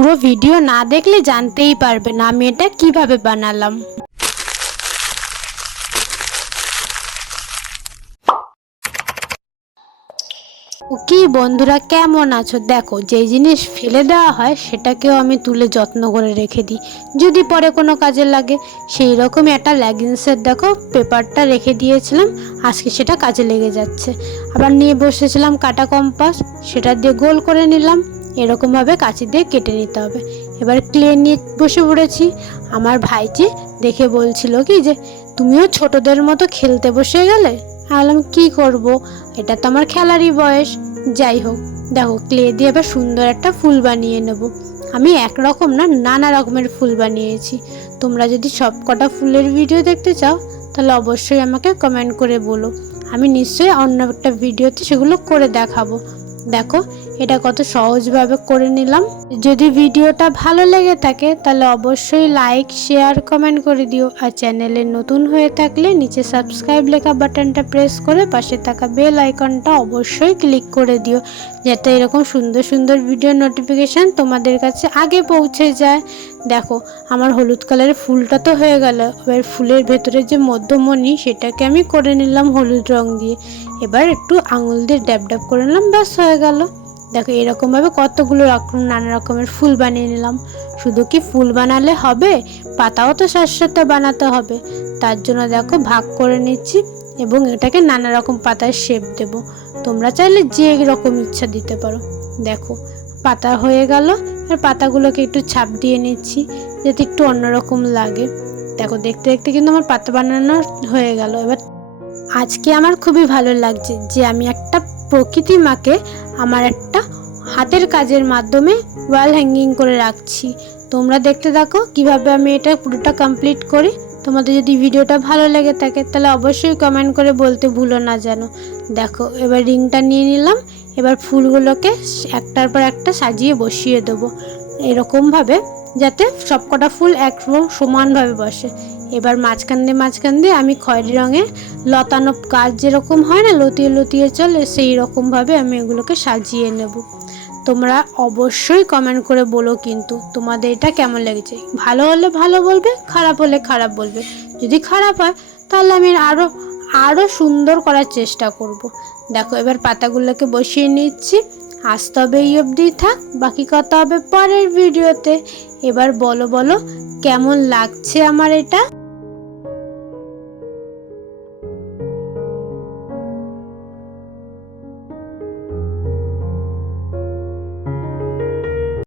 পুরো ভিডিও না দেখলে জানতেই পারবে না আমি এটা কিভাবে বানালাম। কি বন্ধুরা, কেমন আছো? দেখো, যেই জিনিস ফেলে দেওয়া হয় সেটাকেও আমি তুলে যত্ন করে রেখে দিই, যদি পরে কোনো কাজে লাগে। সেই রকমই একটা লেগিংসের দেখো পেপারটা রেখে দিয়েছিলাম, আজকে সেটা কাজে লেগে যাচ্ছে। আবার নিয়ে বসেছিলাম কাটা কম্পাস, সেটা দিয়ে গোল করে নিলাম। এরকমভাবে কাঁচি দিয়ে কেটে নিতে হবে। এবার ক্লে নিয়ে বসে পড়েছি। আমার ভাইজি দেখে বলছিল কি যে তুমিও ছোটদের মতো খেলতে বসে গেলে। ভাবলাম কি করব, এটা তো আমার খেলারই বয়স। যাই হোক, দেখো ক্লে দিয়ে এবার সুন্দর একটা ফুল বানিয়ে নেব। আমি একরকম না, নানা রকমের ফুল বানিয়েছি। তোমরা যদি সব কটা ফুলের ভিডিও দেখতে চাও তাহলে অবশ্যই আমাকে কমেন্ট করে বলো, আমি নিশ্চয়ই অন্য একটা ভিডিওতে সেগুলো করে দেখাবো। দেখো এটা কত সহজভাবে করে নিলাম। যদি ভিডিওটা ভালো লেগে থাকে তাহলে অবশ্যই লাইক, শেয়ার, কমেন্ট করে দিও। আর চ্যানেলে নতুন হয়ে থাকলে নিচে সাবস্ক্রাইব লেখা বাটনটা প্রেস করে পাশে থাকা বেল আইকনটা অবশ্যই ক্লিক করে দিও, যাতে এরকম সুন্দর সুন্দর ভিডিও নোটিফিকেশান তোমাদের কাছে আগে পৌঁছে যায়। দেখো আমার হলুদ কালারের ফুলটা তো হয়ে গেল। এবার ফুলের ভেতরে যে মধ্যমণি সেটাকে আমি করে নিলাম হলুদ রং দিয়ে। এবার একটু আঙুল দিয়ে ড্যাব ড্যাব করে নিলাম, ব্যাস হয়ে গেল। দেখো এরকমভাবে কতগুলো নানা রকমের ফুল বানিয়ে নিলাম। শুধু কি ফুল বানালে হবে, পাতাও তো সাথে সাথে বানাতে হবে। তার জন্য দেখো ভাগ করে নিচ্ছি এবং এটাকে নানা রকম পাতার শেপ দেব। তোমরা চাইলে যে রকম ইচ্ছা দিতে পারো। দেখো পাতা হয়ে গেল। আর পাতাগুলোকে একটু ছাপ দিয়ে নিচ্ছি যাতে একটু অন্যরকম লাগে। দেখো দেখতে দেখতে কিন্তু আমার পাতা বানানো হয়ে গেল। এবার আজকে আমার খুবই ভালো লাগছে যে আমি একটা প্রকৃতি মাকে আমার একটা হাতের কাজের মাধ্যমে ওয়াল হ্যাঙ্গিং করে রাখছি। তোমরা দেখতে থাকো কিভাবে আমি এটা পুরোটা কমপ্লিট করি। তোমাদের যদি ভিডিওটা ভালো লেগে থাকে তাহলে অবশ্যই কমেন্ট করে বলতে ভুলো না যেন। দেখো এবার রিংটা নিয়ে নিলাম। এবার ফুলগুলোকে একটার পর একটা সাজিয়ে বসিয়ে দেবো এরকমভাবে, যাতে সবকটা ফুল একদম সমানভাবে বসে। এবার মাঝখান দিয়ে আমি খয়েরি রঙের লতানো গাছ যেরকম হয় না, লতিয়ে লতিয়ে চলে, সেই রকমভাবে আমি এগুলোকে সাজিয়ে নেব। তোমরা অবশ্যই কমেন্ট করে বলো কিন্তু তোমাদের এটা কেমন লেগেছে। ভালো হলে ভালো বলবে, খারাপ হলে খারাপ বলবে। যদি খারাপ হয় তাহলে আমি আরও সুন্দর করার চেষ্টা করব। দেখো এবার পাতাগুলোকে বসিয়ে নিচ্ছি। আজ তবে এই অবধি থাক, বাকি কথা হবে পরের ভিডিওতে। এবার বলো কেমন লাগছে আমার এটা।